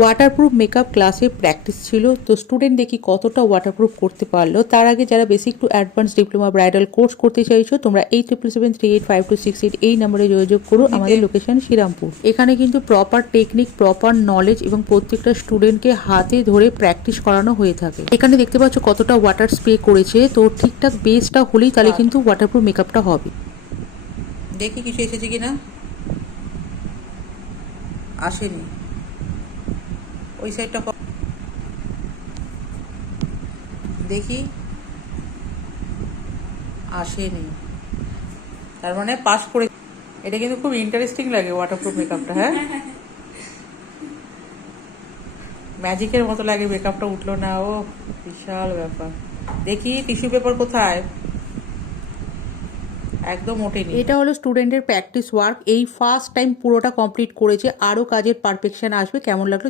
Waterproof makeup ক্লাসে practice ছিল, তো স্টুডেন্ট দেখি কতটা ওয়াটারপ্রুফ করতে পারলো। তার আগে যারা basic to advance diploma bridal course করতে চাইছো, তোমরা 87738526 এই নম্বরে যোগাযোগ করো। আমাদের লোকেশন শ্রীরামপুর। এখানে কিন্তু প্রপার টেকনিক, প্রপার নলেজ এবং প্রত্যেকটা স্টুডেন্টকে হাতে ধরে প্র্যাকটিস করানো হয়ে থাকে। এখানে দেখতে পাচ্ছ কতটা ওয়াটার স্প্রে করেছে, তো ঠিকঠাক বেসটা হলেই তাহলে কিন্তু ওয়াটারপ্রুফ মেকআপটা হবে। দেখি কিছু এসেছে কিনা। আসেনি। ওই সাইডটা দেখি, আসেনি, তার মানে পাস করে। এটা কিন্তু খুব ইন্টারেস্টিং লাগে ওয়াটারপ্রুফ মেকআপটা। হ্যাঁ, ম্যাজিকের মতো লাগে। মেকআপটা উঠলো না, ও বিশাল ব্যাপার। দেখি টিস্যু পেপার কোথায়, একদম ওঠেনি। এটা হলো স্টুডেন্টের প্র্যাকটিস ওয়ার্ক। এই ফার্স্ট টাইম পুরোটা কমপ্লিট করেছে, আরও কাজের পারফেকশন আসবে। কেমন লাগলো